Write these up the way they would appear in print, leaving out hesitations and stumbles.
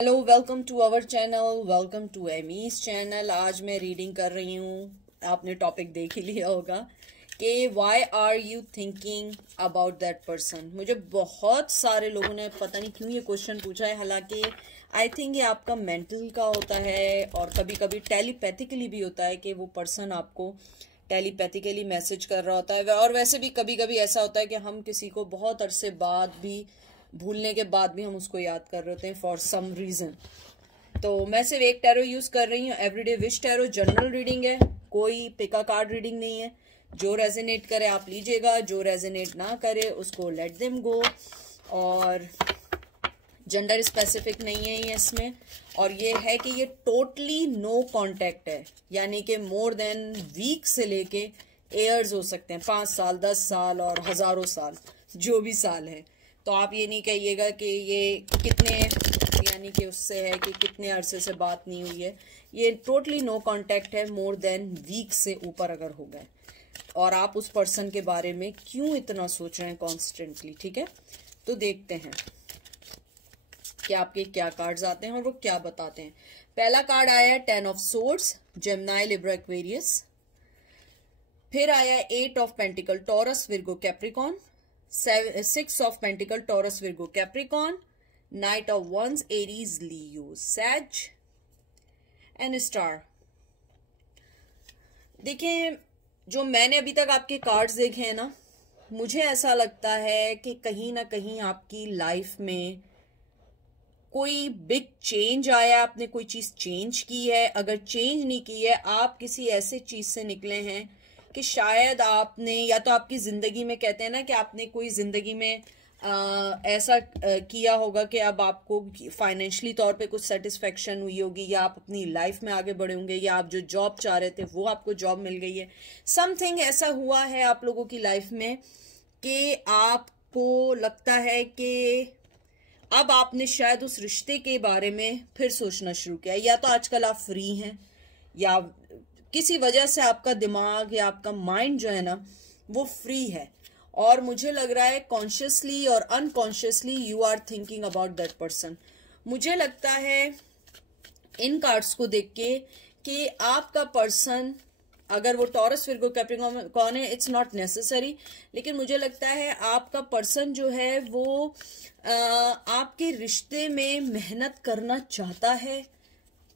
Hello, welcome to our channel, welcome to Amy's channel. आज मैं reading कर रही हूँ, आपने टॉपिक देख ही लिया होगा कि why are you thinking about that person. मुझे बहुत सारे लोगों ने पता नहीं क्यों ये क्वेश्चन पूछा है, हालांकि आई थिंक ये आपका मेंटल का होता है और कभी कभी टेलीपैथिकली भी होता है कि वो पर्सन आपको टेलीपैथिकली मैसेज कर रहा होता है। और वैसे भी कभी कभी ऐसा होता है कि हम किसी को बहुत अरसे बाद भी, भूलने के बाद भी हम उसको याद कर रहे होते हैं फॉर सम रीजन। तो मैं सिर्फ एक टैरो यूज कर रही हूँ, everyday wish tarot. General reading है, कोई पिका कार्ड रीडिंग नहीं है। जो रेजोनेट करे आप लीजिएगा, जो रेजोनेट ना करे उसको लेट देम गो। और जेंडर स्पेसिफिक नहीं है ये इसमें। और ये है कि ये टोटली नो कांटेक्ट है, यानी कि मोर देन वीक से लेके ईयर्स हो सकते हैं, 5 साल, 10 साल और हजारों साल, जो भी साल है। तो आप ये नहीं कहिएगा कि ये कितने, यानी कि उससे है कि कितने अरसे से बात नहीं हुई है। ये टोटली नो कांटेक्ट है, मोर देन वीक से ऊपर अगर हो गए। और आप उस पर्सन के बारे में क्यों इतना सोच रहे हैं कॉन्स्टेंटली, ठीक है। तो देखते हैं कि आपके क्या कार्ड्स आते हैं और वो क्या बताते हैं। पहला कार्ड आया है 10 of swords, Gemini, Libra, Aquarius. फिर आया 8 of pentacle, Taurus, Virgo, Capricorn. 6 of pentacle, Taurus, Virgo, Capricorn. Knight of wands, Aries, Leo, Sag and star. देखें, जो मैंने अभी तक आपके कार्ड्स देखे हैं ना, मुझे ऐसा लगता है कि कहीं ना कहीं आपकी लाइफ में कोई बिग चेंज आया, आपने कोई चीज चेंज की है। अगर चेंज नहीं की है, आप किसी ऐसे चीज से निकले हैं कि शायद आपने, या तो आपकी जिंदगी में, कहते हैं ना कि आपने कोई जिंदगी में ऐसा किया होगा कि अब आपको फाइनेंशियली तौर पे कुछ सेटिस्फेक्शन हुई होगी, या आप अपनी लाइफ में आगे बढ़े होंगे, या आप जो जॉब चाह रहे थे वो आपको जॉब मिल गई है। समथिंग ऐसा हुआ है आप लोगों की लाइफ में कि आपको लगता है कि अब आपने शायद उस रिश्ते के बारे में फिर सोचना शुरू किया। या तो आजकल आप फ्री हैं, या किसी वजह से आपका दिमाग या आपका माइंड जो है ना वो फ्री है, और मुझे लग रहा है कॉन्शियसली और unconsciously you are thinking about that person. मुझे लगता है इन कार्ड्स को देख के कि आपका पर्सन, अगर वो टॉरस, विर्गो, कैप्रिकॉर्न है, इट्स नॉट नेसेसरी, लेकिन मुझे लगता है आपका पर्सन जो है वो आपके रिश्ते में मेहनत करना चाहता है,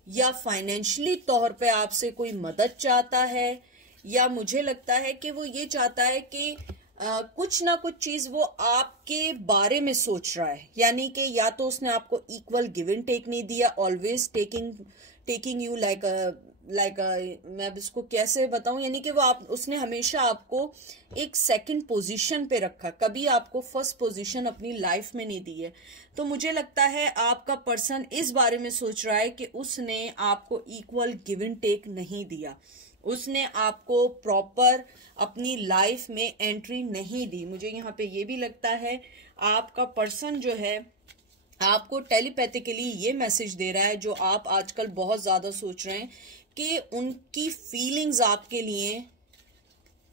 या फाइनेंशियली तौर पे आपसे कोई मदद चाहता है, या मुझे लगता है कि वो ये चाहता है कि कुछ ना कुछ चीज वो आपके बारे में सोच रहा है। यानी कि या तो उसने आपको इक्वल गिव एंड टेक नहीं दिया, ऑलवेज टेकिंग यू लाइक मैं अब इसको कैसे बताऊं, यानी कि उसने हमेशा आपको एक सेकंड पोजीशन पे रखा, कभी आपको फर्स्ट पोजीशन अपनी लाइफ में नहीं दी है। तो मुझे लगता है आपका पर्सन इस बारे में सोच रहा है कि उसने आपको इक्वल गिव एंड टेक नहीं दिया, उसने आपको प्रॉपर अपनी लाइफ में एंट्री नहीं दी। मुझे यहाँ पे ये भी लगता है आपका पर्सन जो है आपको टेलीपैथिकली ये मैसेज दे रहा है, जो आप आजकल बहुत ज्यादा सोच रहे हैं, कि उनकी फीलिंग्स आपके लिए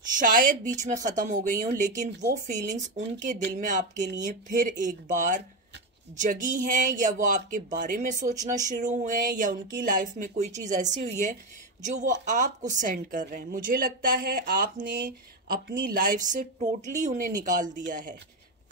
शायद बीच में खत्म हो गई हो, लेकिन वो फीलिंग्स उनके दिल में आपके लिए फिर एक बार जगी हैं, या वो आपके बारे में सोचना शुरू हुए हैं, या उनकी लाइफ में कोई चीज ऐसी हुई है जो वो आपको सेंड कर रहे हैं। मुझे लगता है आपने अपनी लाइफ से टोटली उन्हें निकाल दिया है,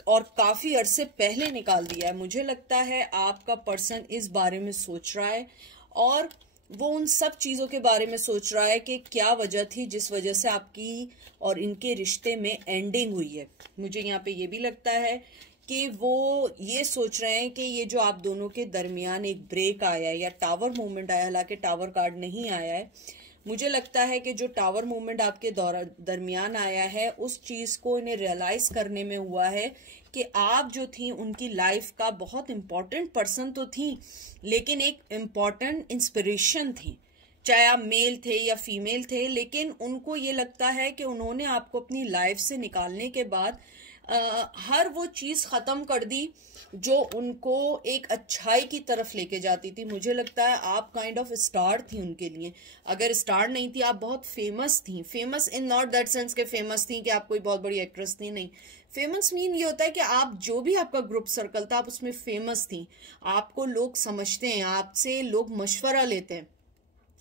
और काफी अरसे पहले निकाल दिया है। मुझे लगता है आपका पर्सन इस बारे में सोच रहा है, और वो उन सब चीजों के बारे में सोच रहा है कि क्या वजह थी जिस वजह से आपकी और इनके रिश्ते में एंडिंग हुई है। मुझे यहाँ पे ये भी लगता है कि वो ये सोच रहे हैं कि ये जो आप दोनों के दरमियान एक ब्रेक आया है, या टावर मूवमेंट आया, हालांकि टावर कार्ड नहीं आया है, मुझे लगता है कि जो टावर मूवमेंट आपके दरमियान आया है, उस चीज को इन्हें रियलाइज करने में हुआ है कि आप जो थी उनकी लाइफ का बहुत इंपॉर्टेंट पर्सन तो थी, लेकिन एक इम्पॉर्टेंट इंस्पिरेशन थी। चाहे आप मेल थे या फीमेल थे, लेकिन उनको ये लगता है कि उन्होंने आपको अपनी लाइफ से निकालने के बाद हर वो चीज खत्म कर दी जो उनको एक अच्छाई की तरफ लेके जाती थी। मुझे लगता है आप काइंड ऑफ स्टार थी उनके लिए। अगर स्टार नहीं थी, आप बहुत फेमस थी। Famous in not that sense के फेमस थी कि आप कोई बहुत बड़ी एक्ट्रेस थी, नहीं। फेमस मीन ये होता है कि आप जो भी आपका ग्रुप सर्कल था, आप उसमें फेमस थी। आपको लोग समझते हैं, आपसे लोग मशवरा लेते हैं,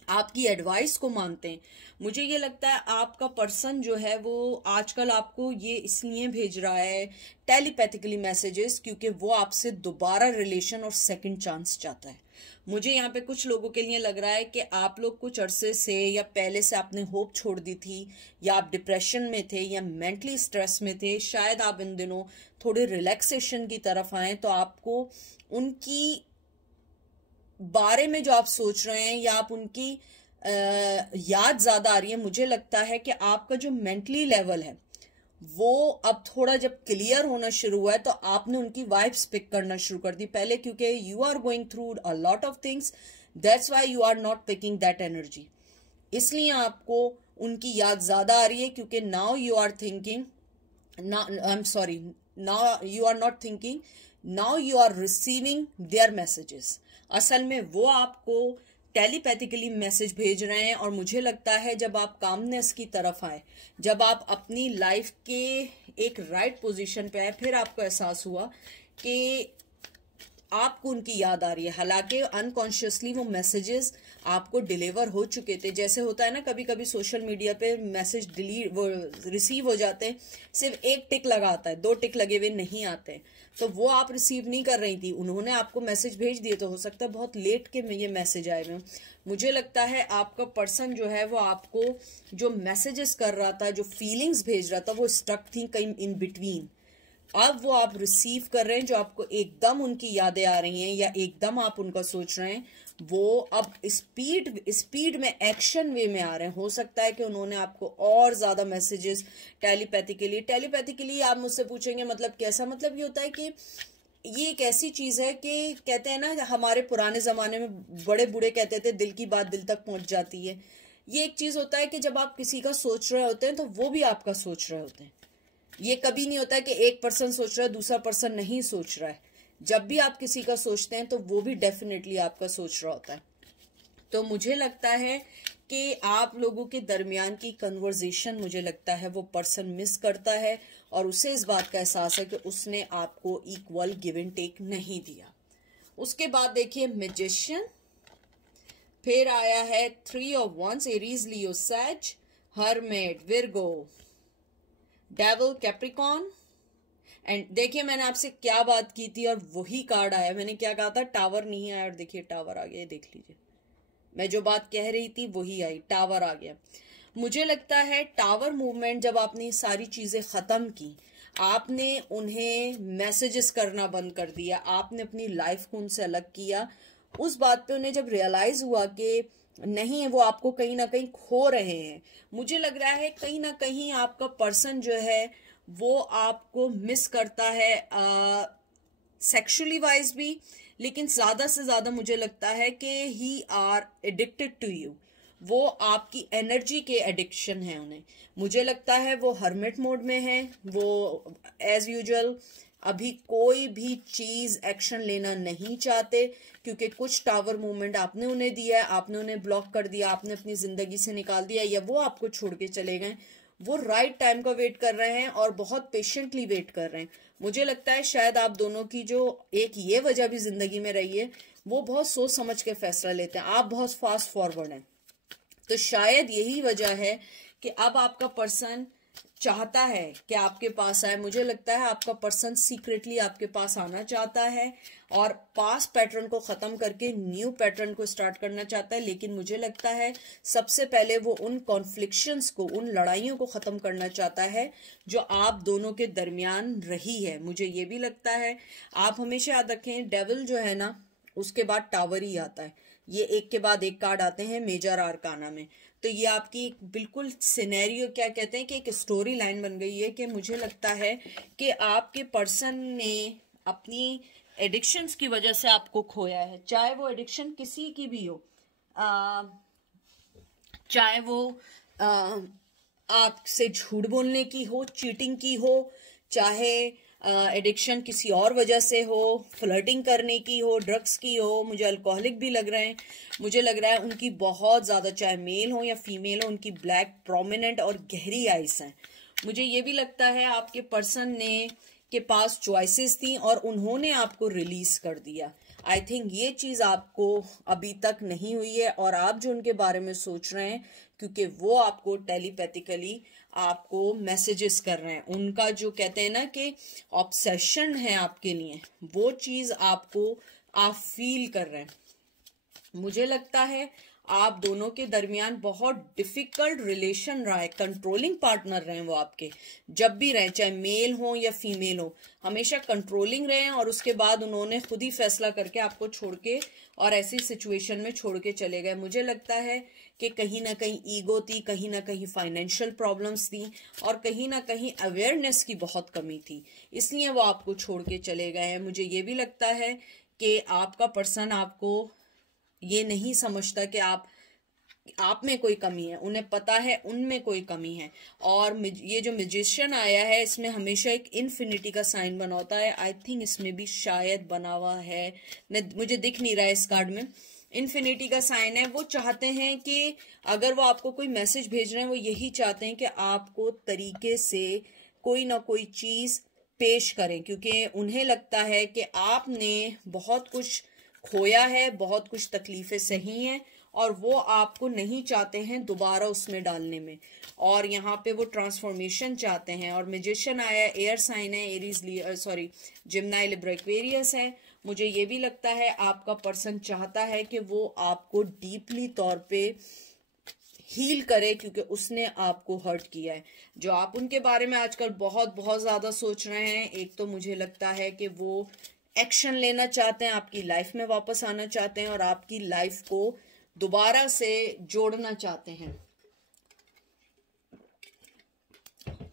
आपकी एडवाइस को मानते हैं। मुझे ये लगता है आपका पर्सन जो है वो आजकल आपको ये इसलिए भेज रहा है टेलीपैथिकली मैसेजेस, क्योंकि वो आपसे दोबारा रिलेशन और सेकंड चांस चाहता है। मुझे यहाँ पे कुछ लोगों के लिए लग रहा है कि आप लोग कुछ अरसे से या पहले से आपने होप छोड़ दी थी, या आप डिप्रेशन में थे या मेंटली स्ट्रेस में थे। शायद आप इन दिनों थोड़े रिलैक्सेशन की तरफ आए, तो आपको उनकी बारे में जो आप सोच रहे हैं या आप उनकी याद ज्यादा आ रही है। मुझे लगता है कि आपका जो मेंटली लेवल है वो अब थोड़ा जब क्लियर होना शुरू हुआ है, तो आपने उनकी वाइब्स पिक करना शुरू कर दी पहले, क्योंकि you are going through a lot of things, that's why you are not picking that energy. इसलिए आपको उनकी याद ज्यादा आ रही है, क्योंकि now you are thinking, I am sorry, now you are not thinking, now you are receiving their messages. असल में वो आपको टेलीपैथिकली मैसेज भेज रहे हैं। और मुझे लगता है जब आप कामनेस की तरफ आए, जब आप अपनी लाइफ के एक राइट पोजीशन पे आए, फिर आपको एहसास हुआ कि आपको उनकी याद आ रही है। हालांकि अनकॉन्शियसली वो मैसेजेस आपको डिलीवर हो चुके थे। जैसे होता है ना, कभी कभी सोशल मीडिया पे मैसेज डिलीट वो रिसीव हो जाते हैं, सिर्फ एक टिक लगा आता है, 2 टिक लगे हुए नहीं आते, तो वो आप रिसीव नहीं कर रही थी। उन्होंने आपको मैसेज भेज दिए, तो हो सकता है बहुत लेट के ये मैसेज आए हुए। मुझे लगता है आपका पर्सन जो है वो आपको जो मैसेजेस कर रहा था, जो फीलिंग्स भेज रहा था, वो स्टक थी कहीं इन बिटवीन। अब वो आप रिसीव कर रहे हैं, जो आपको एकदम उनकी यादें आ रही हैं या एकदम आप उनका सोच रहे हैं, वो अब स्पीड में एक्शन वे में आ रहे हैं। हो सकता है कि उन्होंने आपको और ज्यादा मैसेजेस टेलीपैथिकली आप मुझसे पूछेंगे मतलब कैसा, मतलब ये होता है कि ये एक ऐसी चीज है कि कहते हैं ना, हमारे पुराने जमाने में बड़े बूढ़े कहते थे दिल की बात दिल तक पहुंच जाती है। ये एक चीज होता है कि जब आप किसी का सोच रहे होते हैं तो वो भी आपका सोच रहे होते हैं। ये कभी नहीं होता है कि एक पर्सन सोच रहा है दूसरा पर्सन नहीं सोच रहा है। जब भी आप किसी का सोचते हैं तो वो भी डेफिनेटली आपका सोच रहा होता है। तो मुझे लगता है कि आप लोगों के दरमियान की कन्वर्जेशन, मुझे लगता है वो पर्सन मिस करता है, और उसे इस बात का एहसास है कि उसने आपको इक्वल गिव एंड टेक नहीं दिया। उसके बाद देखिए मैजिशियन, फिर आया है 3 of wands, Aries, Leo, Sag, hermit, Virgo, devil, Capricorn. And देखिए मैंने आपसे क्या बात की थी और वही कार्ड आया। मैंने क्या कहा था, टावर नहीं आया, और देखिए टावर आ गया। देख लीजिए, मैं जो बात कह रही थी वही आई, टावर आ गया। मुझे लगता है टावर मूवमेंट, जब आपने सारी चीजें खत्म की, आपने उन्हें मैसेजेस करना बंद कर दिया, आपने अपनी लाइफ को उनसे अलग किया, उस बात पे उन्हें जब रियलाइज हुआ कि नहीं, वो आपको कहीं ना कहीं खो रहे हैं। मुझे लग रहा है कहीं ना कहीं आपका पर्सन जो है वो आपको मिस करता है, सेक्सुअली वाइज भी, लेकिन ज्यादा से ज्यादा मुझे लगता है कि ही आर एडिक्टेड टू यू। वो आपकी एनर्जी के एडिक्शन है उन्हें। मुझे लगता है वो हर्मिट मोड में है। वो एज यूजुअल अभी कोई भी चीज एक्शन लेना नहीं चाहते, क्योंकि कुछ टावर मूवमेंट आपने उन्हें दिया है, आपने उन्हें ब्लॉक कर दिया, आपने अपनी जिंदगी से निकाल दिया, या वो आपको छोड़ के चले गए। वो राइट टाइम का वेट कर रहे हैं और बहुत पेशेंटली वेट कर रहे हैं। मुझे लगता है शायद आप दोनों की जो एक ये वजह भी जिंदगी में रही है, वो बहुत सोच समझ के फैसला लेते हैं, आप बहुत फास्ट फॉरवर्ड हैं। तो शायद यही वजह है कि अब आपका पर्सन चाहता है कि आपके पास आए। मुझे लगता है आपका पर्सन सीक्रेटली आपके पास आना चाहता है और पास्ट पैटर्न को खत्म करके न्यू पैटर्न को स्टार्ट करना चाहता है। लेकिन मुझे लगता है सबसे पहले वो उन कॉन्फ्लिक्शंस को, उन लड़ाइयों को खत्म करना चाहता है जो आप दोनों के दरमियान रही है। मुझे ये भी लगता है, आप हमेशा याद रखें, डेविल जो है ना, उसके बाद टावर ही आता है। ये एक के बाद एक कार्ड आते हैं मेजर आर्काना में। तो ये आपकी बिल्कुल सिनेरियो, क्या कहते हैं कि एक स्टोरी लाइन बन गई है कि मुझे लगता है कि आपके पर्सन ने अपनी एडिक्शंस की वजह से आपको खोया है। चाहे वो एडिक्शन किसी की भी हो, चाहे वो आपसे झूठ बोलने की हो, चीटिंग की हो, चाहे एडिक्शन किसी और वजह से हो, फ्लर्टिंग करने की हो, ड्रग्स की हो, मुझे अल्कोहलिक भी लग रहे हैं, मुझे लग रहा है उनकी बहुत ज़्यादा, चाहे मेल हो या फीमेल हो, उनकी ब्लैक प्रोमिनेंट और गहरी आइस हैं। मुझे ये भी लगता है आपके पर्सन ने के पास चॉइसेस थी और उन्होंने आपको रिलीज कर दिया। आई थिंक ये चीज आपको अभी तक नहीं हुई है, और आप जो उनके बारे में सोच रहे हैं, क्योंकि वो आपको टेलीपैथिकली आपको मैसेजेस कर रहे हैं, उनका जो कहते हैं ना कि ऑब्सेशन है आपके लिए, वो चीज आपको आप फील कर रहे हैं। मुझे लगता है आप दोनों के दरमियान बहुत डिफिकल्ट रिलेशन रहा है, कंट्रोलिंग पार्टनर रहे हैं वो आपके, जब भी रहे, चाहे मेल हो या फीमेल हो, हमेशा कंट्रोलिंग रहे हैं, और उसके बाद उन्होंने खुद ही फैसला करके आपको छोड़ के और ऐसी सिचुएशन में छोड़ के चले गए। मुझे लगता है कि कहीं ना कहीं ईगो थी, कहीं ना कहीं फाइनेंशियल प्रॉब्लम्स थी, और कहीं ना कहीं अवेयरनेस की बहुत कमी थी, इसलिए वो आपको छोड़ के चले गए हैं। मुझे ये भी लगता है कि आपका पर्सन आपको ये नहीं समझता कि आप में कोई कमी है, उन्हें पता है उनमें कोई कमी है। और ये जो मैजिशियन आया है, इसमें हमेशा एक इन्फिनिटी का साइन बना होता है। आई थिंक इसमें भी शायद बना हुआ है, मुझे दिख नहीं रहा है इस कार्ड में। इन्फिनिटी का साइन है। वो चाहते हैं कि अगर वो आपको कोई मैसेज भेज रहे हैं, वो यही चाहते हैं कि आपको तरीके से कोई ना कोई चीज पेश करें, क्योंकि उन्हें लगता है कि आपने बहुत कुछ खोया है, बहुत कुछ तकलीफें सही हैं, और वो आपको नहीं चाहते हैं दोबारा उसमें डालने में, और यहाँ पे वो ट्रांसफॉर्मेशन चाहते हैं। और मैजिशियन आया, एयर साइन है, एरीज जिम्नाई लिब्रा एक्वेरियस है। मुझे ये भी लगता है आपका पर्सन चाहता है कि वो आपको डीपली तौर पे हील करे, क्योंकि उसने आपको हर्ट किया है। जो आप उनके बारे में आजकल बहुत बहुत ज्यादा सोच रहे हैं, एक तो मुझे लगता है कि वो एक्शन लेना चाहते हैं, आपकी लाइफ में वापस आना चाहते हैं, और आपकी लाइफ को दोबारा से जोड़ना चाहते हैं।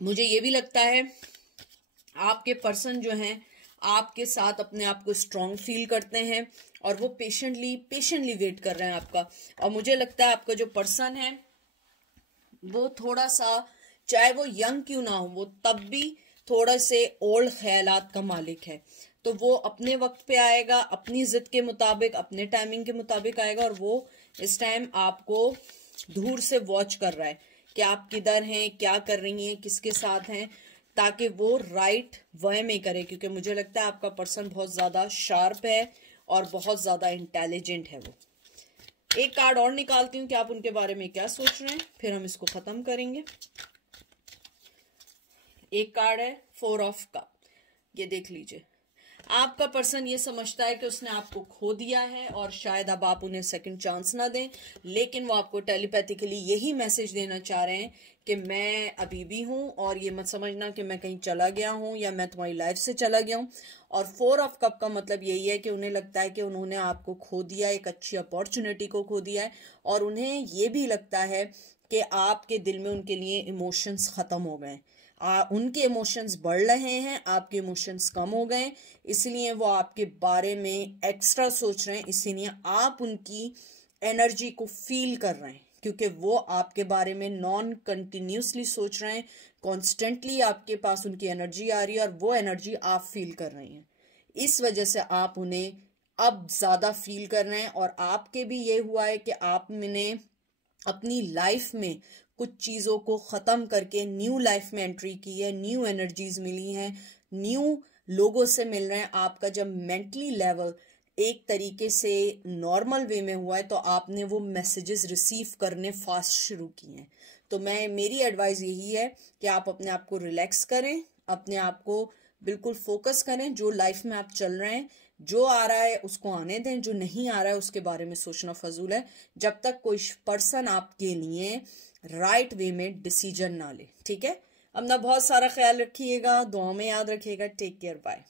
मुझे ये भी लगता है आपके पर्सन जो हैं आपके साथ अपने आप को स्ट्रांग फील करते हैं, और वो पेशेंटली वेट कर रहे हैं आपका। और मुझे लगता है आपका जो पर्सन है वो थोड़ा सा, चाहे वो यंग क्यों ना हो, वो तब भी थोड़ा से ओल्ड ख्यालात का मालिक है। तो वो अपने वक्त पे आएगा, अपनी जिद के मुताबिक, अपने टाइमिंग के मुताबिक आएगा, और वो इस टाइम आपको दूर से वॉच कर रहा है कि आप किधर हैं, क्या कर रही हैं, किसके साथ हैं, ताकि वो राइट वे में करे। क्योंकि मुझे लगता है आपका पर्सन बहुत ज्यादा शार्प है और बहुत ज्यादा इंटेलिजेंट है। वो एक कार्ड और निकालती हूँ कि आप उनके बारे में क्या सोच रहे हैं, फिर हम इसको खत्म करेंगे। एक कार्ड है 4 ऑफ कप, ये देख लीजिए। आपका पर्सन ये समझता है कि उसने आपको खो दिया है, और शायद अब आप उन्हें सेकंड चांस ना दें, लेकिन वो आपको टेलीपैथिकली यही मैसेज देना चाह रहे हैं कि मैं अभी भी हूं, और ये मत समझना कि मैं कहीं चला गया हूं या मैं तुम्हारी लाइफ से चला गया हूं। और 4 ऑफ कप का मतलब यही है कि उन्हें लगता है कि उन्होंने आपको खो दिया, एक अच्छी अपॉर्चुनिटी को खो दिया है, और उन्हें ये भी लगता है कि आपके दिल में उनके लिए इमोशंस खत्म हो गए, उनके इमोशंस बढ़ रहे हैं, आपके इमोशंस कम हो गए, इसलिए वो आपके बारे में एक्स्ट्रा सोच रहे हैं, इसीलिए आप उनकी एनर्जी को फील कर रहे हैं, क्योंकि वो आपके बारे में नॉन कंटिन्यूसली सोच रहे हैं, कॉन्स्टेंटली आपके पास उनकी एनर्जी आ रही है, और वो एनर्जी आप फील कर रहे हैं। इस वजह से आप उन्हें अब ज्यादा फील कर रहे हैं। और आपके भी ये हुआ है कि आपने अपनी लाइफ में कुछ चीजों को खत्म करके न्यू लाइफ में एंट्री की है, न्यू एनर्जीज मिली हैं, न्यू लोगों से मिल रहे हैं। आपका जब मेंटली लेवल एक तरीके से नॉर्मल वे में हुआ है, तो आपने वो मैसेजेस रिसीव करने फास्ट शुरू किए हैं। तो मेरी एडवाइस यही है कि आप अपने आप को रिलैक्स करें, अपने आप को बिल्कुल फोकस करें, जो लाइफ में आप चल रहे हैं, जो आ रहा है उसको आने दें, जो नहीं आ रहा है उसके बारे में सोचना फजूल है, जब तक कोई पर्सन आपके लिए राइट वे में डिसीजन ना ले। ठीक है, अपना बहुत सारा ख्याल रखिएगा, दुआ में याद रखिएगा। Take care, bye.